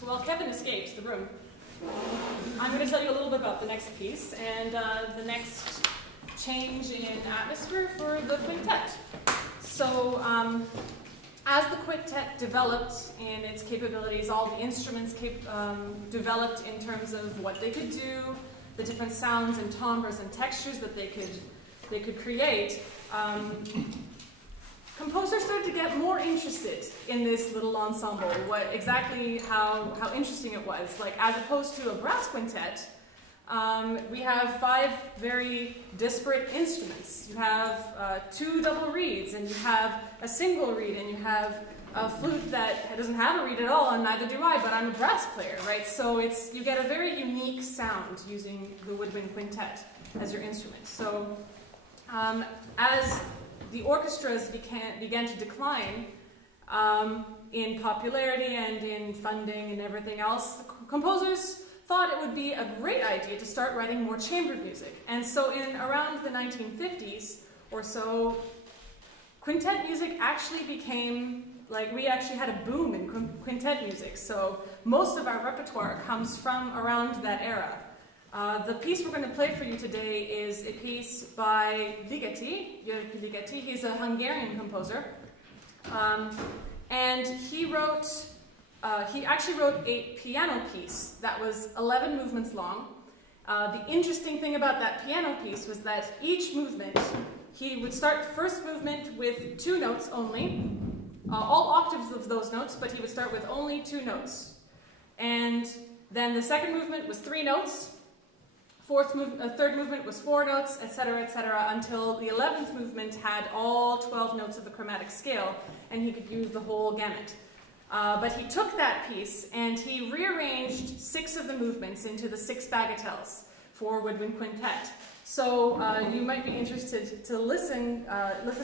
So while Kevin escapes the room, I'm going to tell you a little bit about the next piece and the next change in atmosphere for the quintet. So as the quintet developed in its capabilities, all the instruments developed in terms of what they could do, the different sounds and timbres and textures that they could create, composers started to get more interested in this little ensemble, how interesting it was. Like, as opposed to a brass quintet, we have 5 very disparate instruments. You have 2 double reeds, and you have a single reed, and you have a flute that doesn't have a reed at all, and neither do I, but I'm a brass player, right? So you get a very unique sound using the woodwind quintet as your instrument. So as the orchestras began to decline in popularity and in funding and everything else, the composers thought it would be a great idea to start writing more chamber music. And so in around the 1950s or so, quintet music actually became, like, we actually had a boom in quintet music. So most of our repertoire comes from around that era. The piece we're going to play for you today is a piece by Ligeti, György Ligeti. He's a Hungarian composer. And he actually wrote a piano piece that was 11 movements long. The interesting thing about that piano piece was that each movement, he would start the first movement with 2 notes only, all octaves of those notes, but he would start with only 2 notes. And then the second movement was 3 notes, third movement was 4 notes, etc., until the 11th movement had all 12 notes of the chromatic scale, and he could use the whole gamut. But he took that piece and he rearranged 6 of the movements into the 6 bagatelles for woodwind quintet. So you might be interested to listen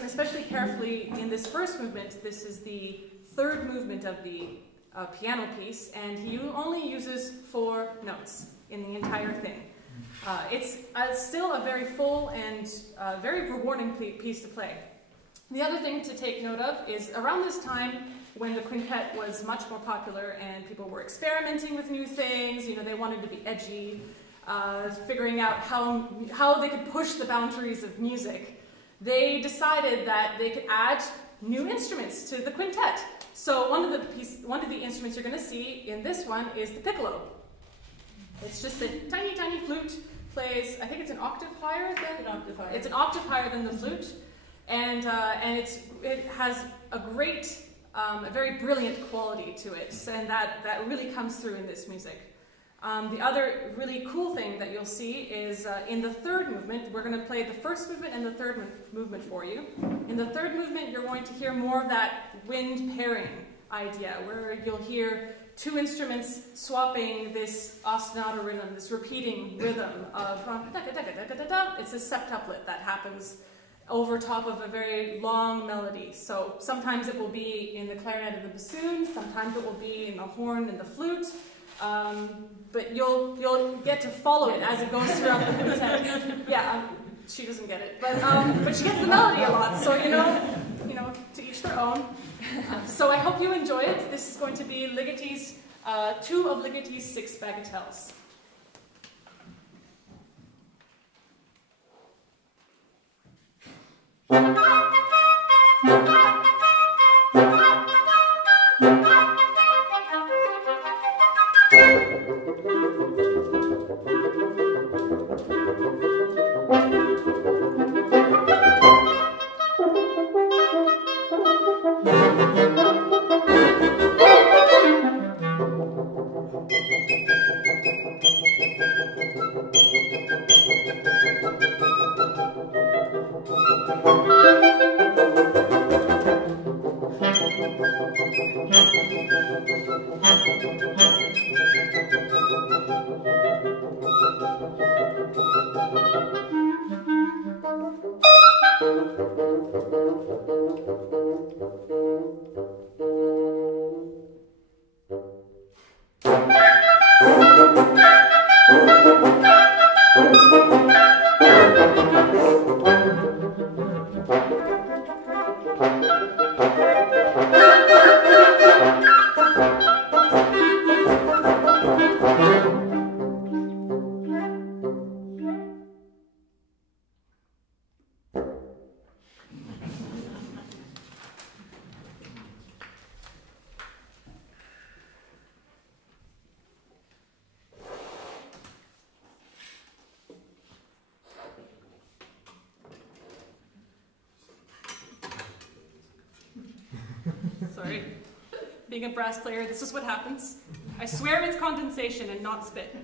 especially carefully in this first movement. This is the 3rd movement of the piano piece, and he only uses 4 notes in the entire thing. It's still a very full and very rewarding piece to play. The other thing to take note of is around this time, when the quintet was much more popular and people were experimenting with new things, they wanted to be edgy, figuring out how they could push the boundaries of music, they decided that they could add new instruments to the quintet. So one of the instruments you're going to see in this one is the piccolo. It's just a tiny, tiny flute, plays, I think it's an octave higher than, it's an octave higher than the flute, and it has a great, a very brilliant quality to it, and that really comes through in this music. The other really cool thing that you'll see is in the 3rd movement, we're going to play the 1st movement and the 3rd movement for you. In the 3rd movement, you're going to hear more of that wind pairing idea, where you'll hear 2 instruments swapping this ostinato rhythm, this repeating rhythm of it's a septuplet that happens over top of a very long melody. So sometimes it will be in the clarinet and the bassoon, sometimes it will be in the horn and the flute, but you'll get to follow it as it goes throughout the quintet. Yeah, she doesn't get it, but she gets the melody a lot. So to each their own. So I hope you enjoy it. This is going to be Ligeti's 2 of Ligeti's 6 bagatelles. being a brass player, this is what happens. I swear it's condensation and not spit.